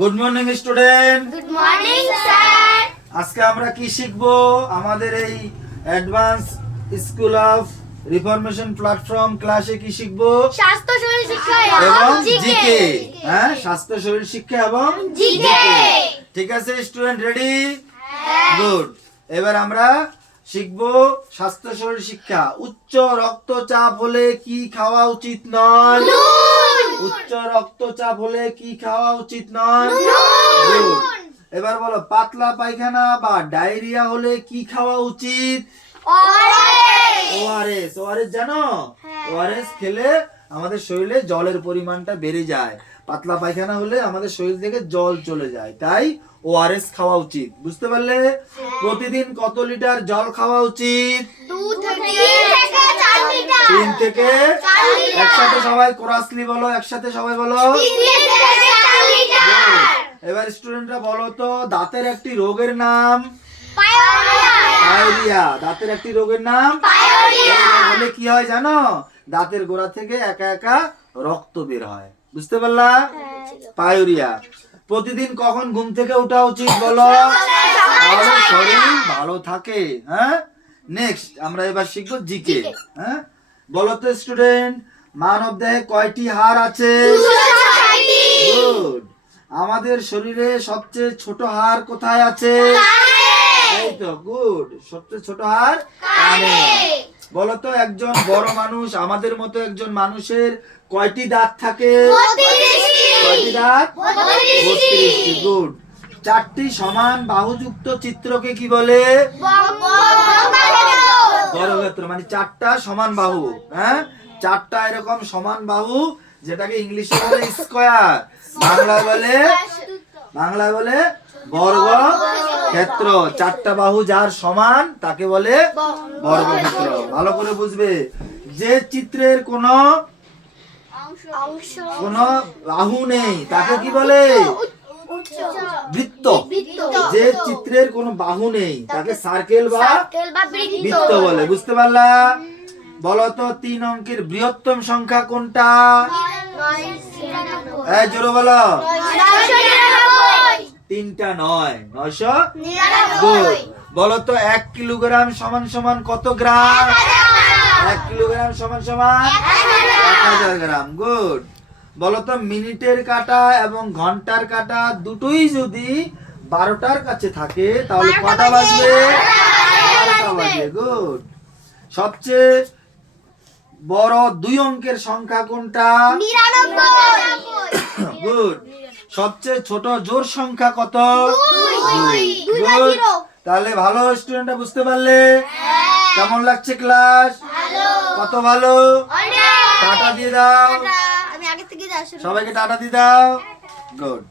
Good morning student. Good morning sir. আজকে আমরা কি শিখবো? আমাদের এই advance school of reformation platform ক্লাসে কি শিখবো? স্বাস্থ্য শরীর শিক্ষা এবং জিকে। জিকে। হ্যাঁ, স্বাস্থ্য শরীর শিক্ষা এবং জিকে। ঠিক আছে স্টুডেন্ট, রেডি? গুড। এবার আমরা শিখবো স্বাস্থ্য শরীর শিক্ষা। উচ্চ রক্তচাপ হলে কি খাওয়া উচিত নয়? উচ্চ রক্তচাপ হলে কি খাওয়া উচিত নয়? Good. এবার বলো, পাতলা পায়খানা বা ডায়রিয়া হলে কি খাওয়া উচিত? ওআরএস। ওআরএস জানো? ওআরএস খেলে আমাদের শরীরে জলের পরিমাণটা বেড়ে যায়। পাতলা পায়খানা হলে আমাদের শরীর থেকে জল চলে যায়, তাই ওআরএস খাওয়া উচিত। বুঝতে পারলে? প্রতিদিন কত লিটার জল খাওয়া উচিত? 3 থেকে 4 লিটার। একসাথে সবাই কোরাসলি বলো, একসাথে সবাই বলো। এবার স্টুডেন্টরা বলো তো, দাঁতের একটি রোগের নাম? পায়োরিয়া। দাঁতের একটি রোগের নাম পায়োরিয়া। হলে কি হয় জানো? দাঁতের গোড়া থেকে একা একা রক্ত বের হয়। বুঝতে পারলা? পায়োরিয়া। প্রতিদিন কখন ঘুম থেকে ওঠা উচিত বলো? তাহলে শরীর ভালো থাকে। হ্যাঁ, নেক্সট আমরা এবার শিখবো জিকে। হ্যাঁ, বলো তো স্টুডেন্ট, মানব দেহে কয়টি হাড় আছে? গুড। আমাদের শরীরে সবচেয়ে ছোট হাড় কোথায় আছে? এই তো, গুড। সবচেয়ে ছোট হাড় কানে। বলো তো, একজন বড় মানুষ, আমাদের মতো একজন মানুষের কয়টি দাঁত থাকে? কয়টি দাঁত? 32টি। গুড। 4টি সমান বাহুযুক্ত চিত্রকে কি বলে? বর্গক্ষেত্র। মানে 4টা সমান বাহু। হ্যাঁ, 4টা এরকম সমান বাহু, যেটাকে ইংলিশে বলে স্কয়ার, বাংলায় বলে বর্গক্ষেত্র। 4টা বাহু যার সমান তাকে বলে বর্গক্ষেত্র। ভালো করে বুঝবে। যে চিত্রের কোনো বাহু নেই তাকে কি বলে? বৃত্ত। যে চিত্রের কোনো বাহু নেই তাকে সার্কেল বা বৃত্ত বলে। বুঝতে পারলা? বলো তো, 3 অঙ্কের বৃহত্তম সংখ্যা কোনটা? এই জোরে বলো। 3টা নয়, 999। গুড। বলো তো, 1 কিলোগ্রাম সমান সমান কত গ্রাম? 1 কিলোগ্রাম সমান সমান 1000 গ্রাম। গুড। বলো তো, মিনিটের কাঁটা এবং ঘন্টার কাঁটা দুটোই যদি 12টার কাছে থাকে তাহলে কটা বাজবে? 12টা বাজবে। গুড। সবচেয়ে বড় 2 অঙ্কের সংখ্যা কোনটা? 99। গুড। সবচেয়ে ছোট জোড় সংখ্যা কত? 2। গুড। তাহলে ভালো স্টুডেন্টরা বুঝতে পারলে? কেমন লাগছে ক্লাস? কত ভালো। টাটা দিয়ে দাও, আমি আগে থেকে সবাইকে টাটা দিয়ে দাও। গুড।